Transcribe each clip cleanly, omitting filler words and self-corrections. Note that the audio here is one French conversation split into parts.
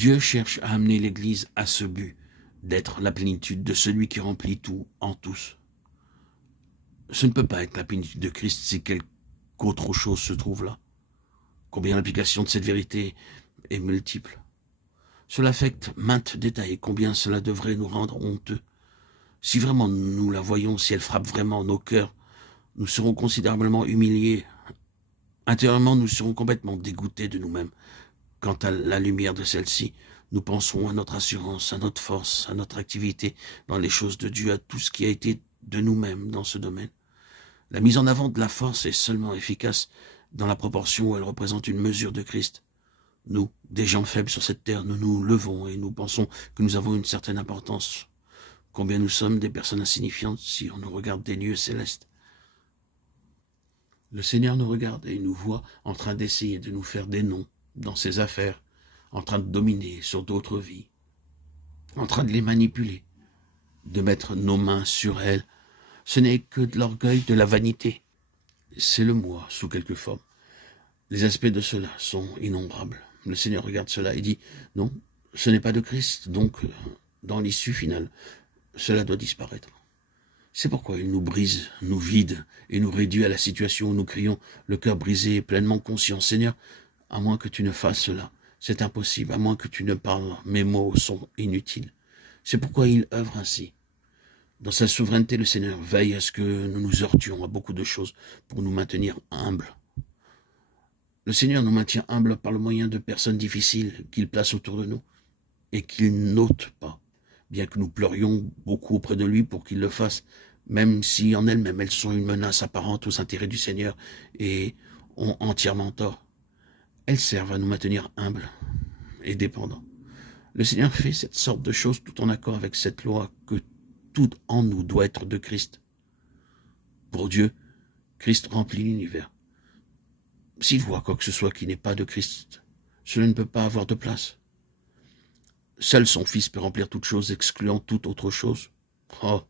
Dieu cherche à amener l'Église à ce but, d'être la plénitude de celui qui remplit tout en tous. Ce ne peut pas être la plénitude de Christ si quelque autre chose se trouve là. Combien l'application de cette vérité est multiple. Cela affecte maintes détails, combien cela devrait nous rendre honteux. Si vraiment nous la voyons, si elle frappe vraiment nos cœurs, nous serons considérablement humiliés. Intérieurement, nous serons complètement dégoûtés de nous-mêmes. Quant à la lumière de celle-ci, nous penserons à notre assurance, à notre force, à notre activité dans les choses de Dieu, à tout ce qui a été de nous-mêmes dans ce domaine. La mise en avant de la force est seulement efficace dans la proportion où elle représente une mesure de Christ. Nous, des gens faibles sur cette terre, nous nous levons et nous pensons que nous avons une certaine importance. Combien nous sommes des personnes insignifiantes si on nous regarde des lieux célestes. Le Seigneur nous regarde et nous voit en train d'essayer de nous faire des noms dans ses affaires, en train de dominer sur d'autres vies, en train de les manipuler, de mettre nos mains sur elles. Ce n'est que de l'orgueil, de la vanité. C'est le moi sous quelque forme. Les aspects de cela sont innombrables. Le Seigneur regarde cela et dit, non, ce n'est pas de Christ, donc dans l'issue finale, cela doit disparaître. C'est pourquoi il nous brise, nous vide et nous réduit à la situation où nous crions, le cœur brisé et pleinement conscient, Seigneur, à moins que tu ne fasses cela, c'est impossible, à moins que tu ne parles, mes mots sont inutiles. C'est pourquoi il œuvre ainsi. Dans sa souveraineté, le Seigneur veille à ce que nous nous heurtions à beaucoup de choses pour nous maintenir humbles. Le Seigneur nous maintient humbles par le moyen de personnes difficiles qu'il place autour de nous et qu'il n'ôte pas, bien que nous pleurions beaucoup auprès de lui pour qu'il le fasse, même si en elles-mêmes elles sont une menace apparente aux intérêts du Seigneur et ont entièrement tort. Elles servent à nous maintenir humbles et dépendants. Le Seigneur fait cette sorte de choses tout en accord avec cette loi que tout en nous doit être de Christ. Pour Dieu, Christ remplit l'univers. S'il voit quoi que ce soit qui n'est pas de Christ, cela ne peut pas avoir de place. Seul son Fils peut remplir toute chose, excluant toute autre chose. Oh,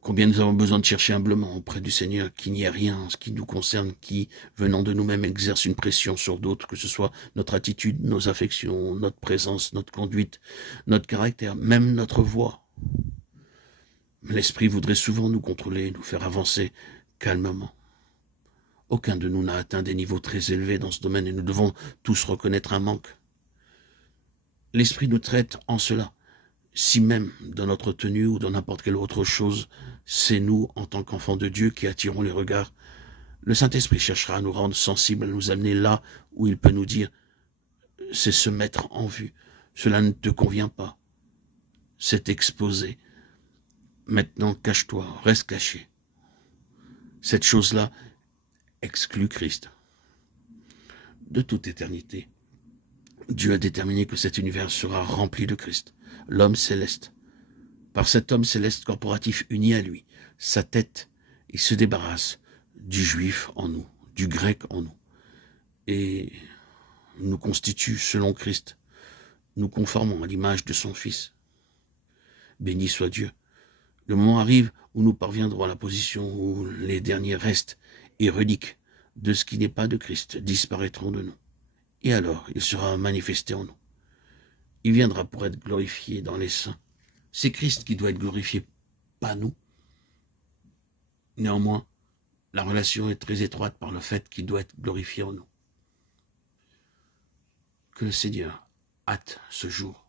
combien nous avons besoin de chercher humblement auprès du Seigneur qu'il n'y ait rien en ce qui nous concerne qui, venant de nous-mêmes, exerce une pression sur d'autres, que ce soit notre attitude, nos affections, notre présence, notre conduite, notre caractère, même notre voix. L'Esprit voudrait souvent nous contrôler, nous faire avancer calmement. Aucun de nous n'a atteint des niveaux très élevés dans ce domaine et nous devons tous reconnaître un manque. L'Esprit nous traite en cela. Si même dans notre tenue ou dans n'importe quelle autre chose, c'est nous, en tant qu'enfants de Dieu, qui attirons les regards, le Saint-Esprit cherchera à nous rendre sensibles, à nous amener là où il peut nous dire « c'est se mettre en vue, cela ne te convient pas, c'est exposé, maintenant cache-toi, reste caché ». Cette chose-là exclut Christ. De toute éternité, Dieu a déterminé que cet univers sera rempli de Christ, l'homme céleste. Par cet homme céleste corporatif uni à lui, sa tête, il se débarrasse du juif en nous, du grec en nous, et nous constitue selon Christ. Nous conformons à l'image de son Fils. Béni soit Dieu. Le moment arrive où nous parviendrons à la position où les derniers restes et reliques de ce qui n'est pas de Christ disparaîtront de nous. Et alors, il sera manifesté en nous. Il viendra pour être glorifié dans les saints. C'est Christ qui doit être glorifié, pas nous. Néanmoins, la relation est très étroite par le fait qu'il doit être glorifié en nous. Que le Seigneur hâte ce jour